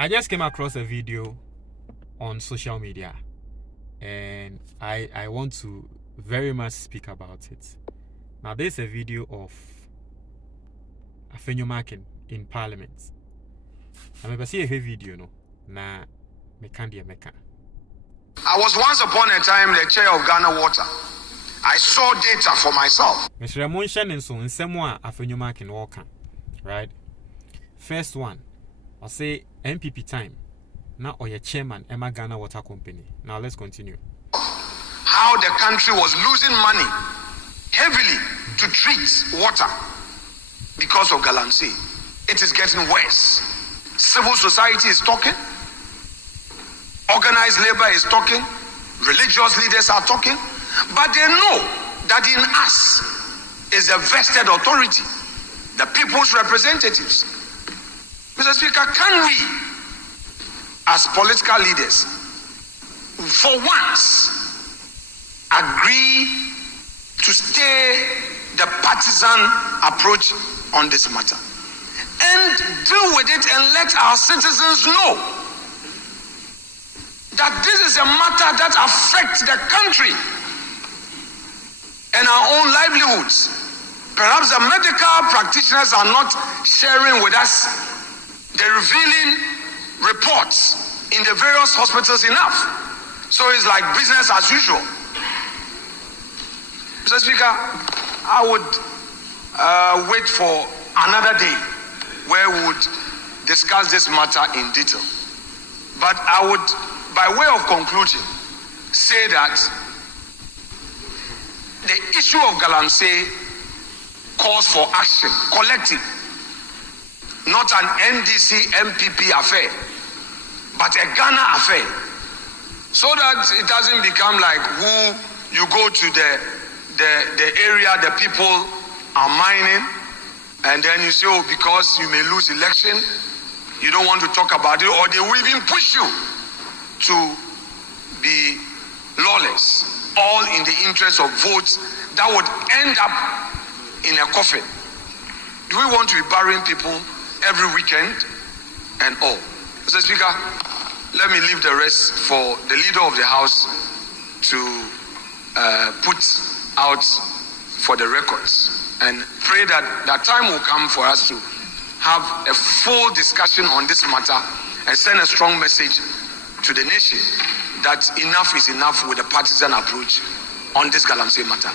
I just came across a video on social media and I want to very much speak about it. Now, there's a video of Afenyo markin in Parliament. I may see a video, no? Na mekandia meka. I was once upon a time the chair of Ghana Water. I saw data for myself. Mr. Munchen and so in Semwa Afenyo markin walker. Right? First one, I'll say MPP time. Now or your chairman, Emma Ghana Water Company. Now let's continue. How the country was losing money heavily to treat water because of galamsey. It is getting worse. Civil society is talking. Organized labor is talking. Religious leaders are talking. But they know that in us is a vested authority, the people's representatives. Mr. Speaker, can we, as political leaders, for once, agree to stay the partisan approach on this matter and deal with it and let our citizens know that this is a matter that affects the country and our own livelihoods? Perhaps the medical practitioners are not sharing with us the revealing reports in the various hospitals enough. So it's like business as usual. Mr. Speaker, I would wait for another day where we would discuss this matter in detail. But I would, by way of conclusion, say that the issue of galamsey calls for action, collective, not an NDC MPP affair, but a Ghana affair, so that it doesn't become like who you go to the area the people are mining, and then you say, oh, because you may lose election, you don't want to talk about it, or they will even push you to be lawless, all in the interest of votes that would end up in a coffin. Do we want to be burying people every weekend and all? Mr. Speaker, let me leave the rest for the leader of the House to put out for the records, and pray that that time will come for us to have a full discussion on this matter and send a strong message to the nation that enough is enough with the partisan approach on this galamsey matter.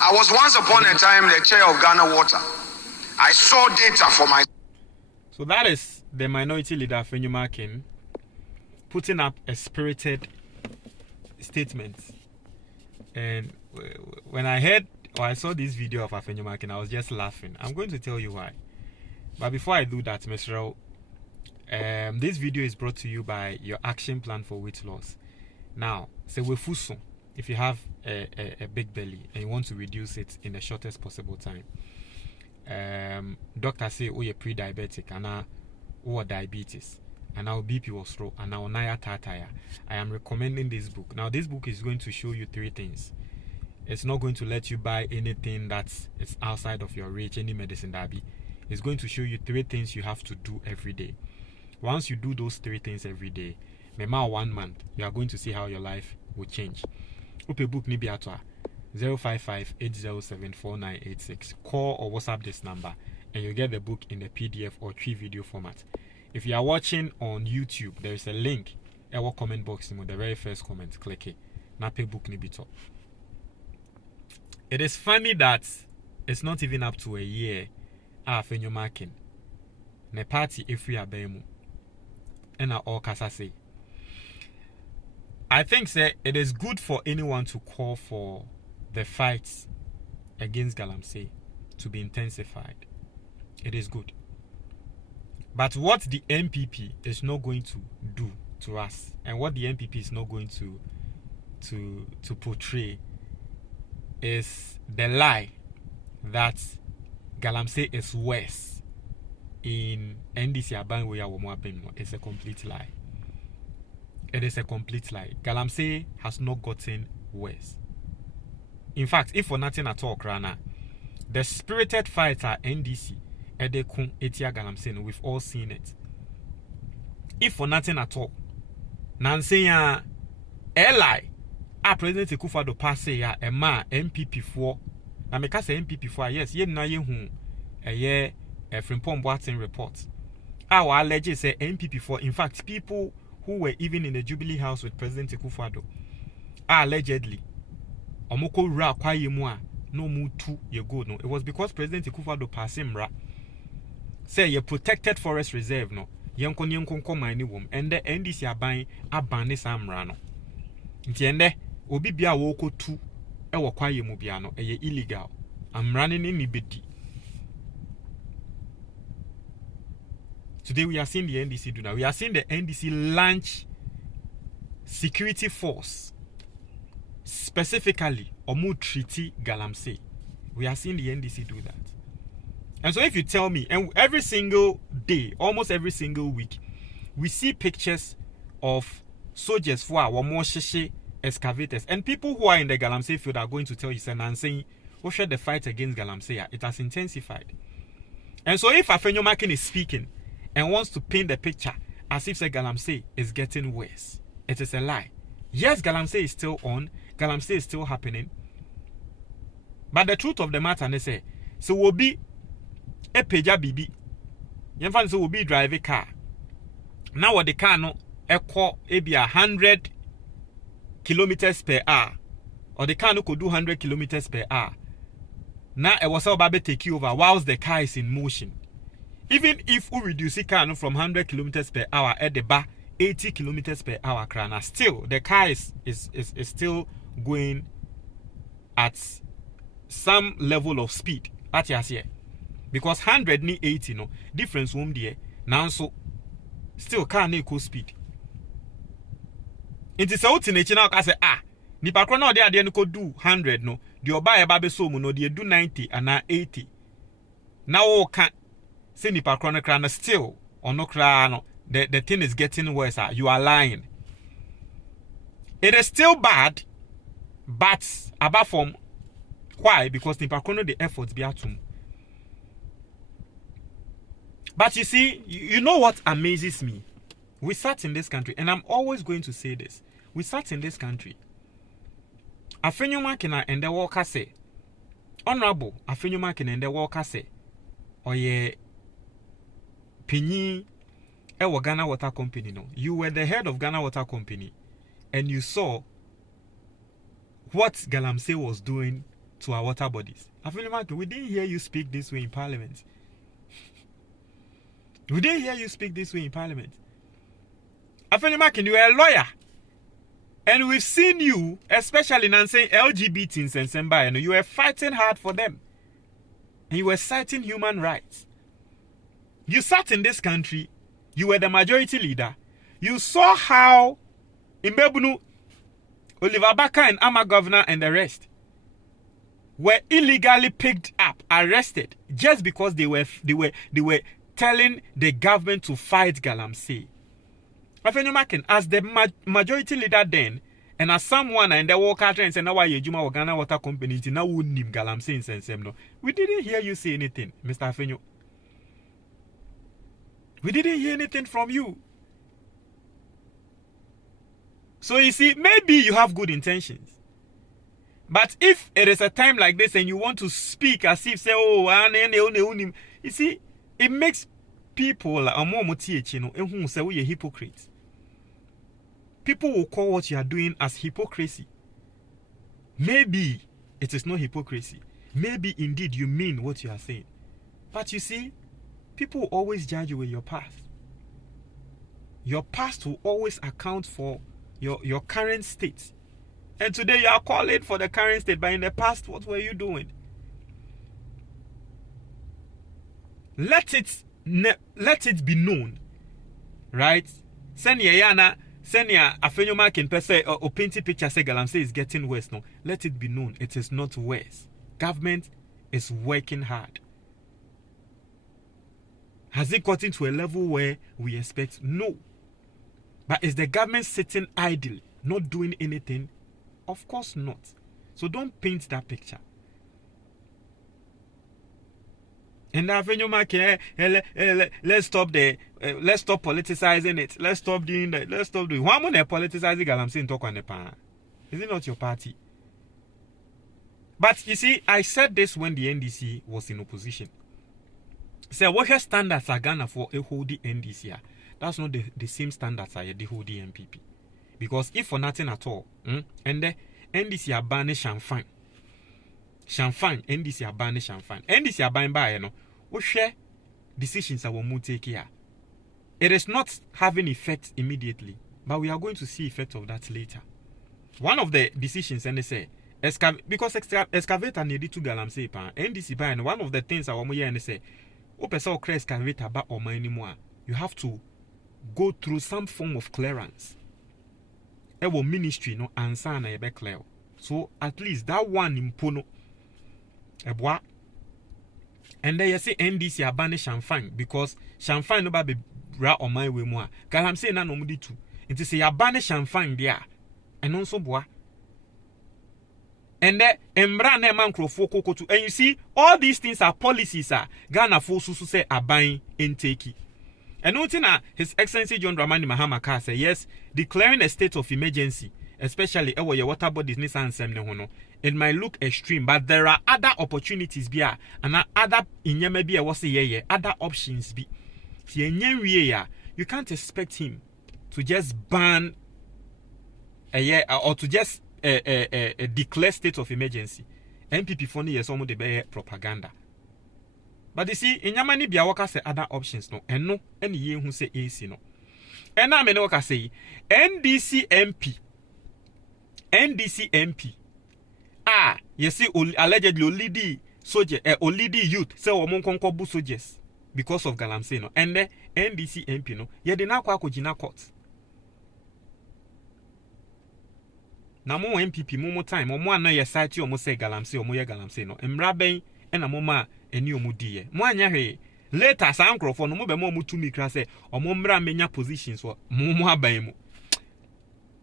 I was once upon a time the chair of Ghana Water. I saw data for my... So that is the minority leader Afenyo markin putting up a spirited statement. And when I heard or I saw this video of Afenyo markin, I was just laughing. I'm going to tell you why. But before I do that, Mr. This video is brought to you by your action plan for weight loss. Now, say we fuso. If you have a big belly and you want to reduce it in the shortest possible time, doctor say, oh, you're pre-diabetic and or diabetes, and now BP was low, and now naya tataya. I am recommending this book. Now, this book is going to show you 3 things. It's not going to let you buy anything that's outside of your reach, any medicine that be. It's going to show you 3 things you have to do every day. Once you do those 3 things every day, maybe 1 month, you are going to see how your life will change. Open book ni biatwa 055-807-4986. Call or WhatsApp this number and you get the book in the PDF or 3 video format. If you are watching on YouTube, there is a link in our comment box in the very first comment. Click it. Nape book ni bito. It is funny that it's not even up to a year Afenyo markin ne party every abemu and all kasa say. I think say it is good for anyone to call for the fights against galamsey to be intensified. It is good. But what the MPP is not going to do to us, and what the MPP is not going to portray, is the lie that galamsey is worse in NDC Abanwe Awomo. It's a complete lie. It is a complete lie. Galamsey has not gotten worse. In fact, if for nothing at all, Krana, the spirited fighter NDC, Edekun Etia Galamsey, we've all seen it. if for nothing at all. Nansenya Eli a President Akufo-Addo pass ya ema MPP for na me ka say MPP for yes ye na ye hu eye Frimpong Boateng report. Our allege say MPP for in fact people who were even in the Jubilee House with President Akufo-Addo allegedly omoko ra kwaye mu a no mu tu ye go no. It was because President Akufo-Addo pass him ra say ye protected forest reserve no yenkonko mine wom and the NDC aban ne samra no nti ende obi bia wo kotu e wo kwaye mu bia no eye illegal amra ne ni bedi. Today we are seeing the NDC do that. We are seeing the NDC launch security force specifically omu treaty galamsey. We are seeing the NDC do that. And so if you tell me, and every single day, almost every single week, we see pictures of soldiers who are more sheshe excavators, and people who are in the galamsey field are going to tell you, saying, "Oh, the fight against galamsey, it has intensified." And so if Afenyo Markin is speaking and wants to paint the picture as if galamsey is getting worse, it is a lie. Yes, galamsey is still on, galamsey is still happening, but the truth of the matter is, so will be a peja bibi. Yemfa so will be drive a car. Now what the car no equal maybe 100 kilometers per hour, or the car no could do 100 kilometers per hour. Now it was about to take you over whilst the car is in motion. Even if we reduce the car no from 100 kilometers per hour at the bar 80 kilometers per hour, crana still the car is still going at some level of speed at your here. Because 100 ni 80 no difference won't there now, so still can't equal speed. It is out in a channel. I say nipa kro na dey no could do 100 no the oba babe so mu no dey do 90 and 80. Now can say nipa kro na kra na still or no kra no the thing is getting worse. You are lying. It is still bad, but apart from why? Because nipa kro no the efforts be atum. But you see, you know what amazes me? We sat in this country, and I'm always going to say this. We sat in this country. Afenyo Markin and the worker say, Honorable Afenyo Markin and the worker say, Oye, Pinyi, Ewa Ghana Water Company, no. You were the head of Ghana Water Company, and you saw what galamsey was doing to our water bodies. Afenyo Markin, we didn't hear you speak this way in Parliament. We didn't hear you speak this way in Parliament. Afenyo Markin, you are a lawyer. And we've seen you, especially in saying LGBT in Sensemba, you were fighting hard for them. And you were citing human rights. You sat in this country, you were the majority leader. You saw how Mbebunu, Oliver Baka and Ama Governor and the rest were illegally picked up, arrested, just because they were telling the government to fight galamsey. Afenyo Markin, as the majority leader then, and as someone in the work and say, now why you Juma Ghana Water Company, now we name galamsey in Sensem. No, we didn't hear you say anything, Mr. Afenyo. We didn't hear anything from you. So you see, maybe you have good intentions. But if it is a time like this and you want to speak as if say, oh, you see, it makes people like say we are hypocrites. People will call what you are doing as hypocrisy. Maybe it is not hypocrisy. Maybe indeed you mean what you are saying. But you see, people will always judge you with your past. Your past will always account for your current state. And today you are calling for the current state, but in the past, what were you doing? Let it be known, right? Send ya Afenyo Markin per se or painting picture say galamsey is getting worse. No, let it be known it is not worse. Government is working hard. Has it gotten to a level where we expect? No. But is the government sitting idle, not doing anything? Of course not. So don't paint that picture. And Afenyo markin, let's stop let's stop politicizing it. Let's stop doing that. Let's stop doing. Why am I politicizing galamsey and talk on the pan? Is it not your party? But you see, I said this when the NDC was in opposition. So what your standards are Ghana for a whole the NDC? That's not the same standards are the whole the MPP. Because if for nothing at all, and the NDC are banning champagne. Champagne, NDC are banning champagne. NDC are buying by, we share decisions that we take here. It is not having effect immediately, but we are going to see effect of that later. One of the decisions, and they say, because excavator needed to galamsey pan, NDC buy, and one of the things I want to say, excavator ba or anymore, you have to go through some form of clearance. Ewo ministry no answer na ebe clear. So at least that one impono ebwa. And then you say NDC abane champagne because champagne no ba be bra on my way mo. Galamsey na no mudi tu. It say abane champagne there. And also boa. And then embra na man krofo kokotu. And you see all these things are policies Ghana for susu say abane intake. And noting His Excellency John Dramani Mahama Ka say yes, declaring a state of emergency, especially where your water bodies it might look extreme, but there are other opportunities and other other options be. You can't expect him to just ban a year or to just declare state of emergency. MPP funny is almost the propaganda. But you see, in Yamani Biawaka say other options no, and no any ye who say AC no. And I may say NDC MP. You see, allegedly leady soldier, leady youth, say Omon Konkobu soldiers because of galamsey no. And the NDC MP no, ye de na kwa kujina court. Na mo MPP mo time, mo na ye site yo mo say galamsey o mo ye galamsey no. Emra ben and a moma eni omudie. Mo anya hwe later sa ankrofo no mo be mo mutumi kra say omo mra menya positions wo mo aban mu.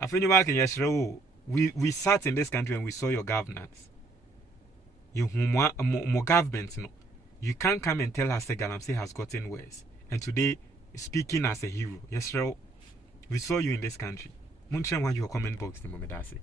Afenyo markin yesrewo. We sat in this country and we saw your governance. You mo government no. You can't come and tell us that galamsey has gotten worse. And today speaking as a hero. Yesrewo. We saw you in this country. Munchen want your comment box ni mo medase.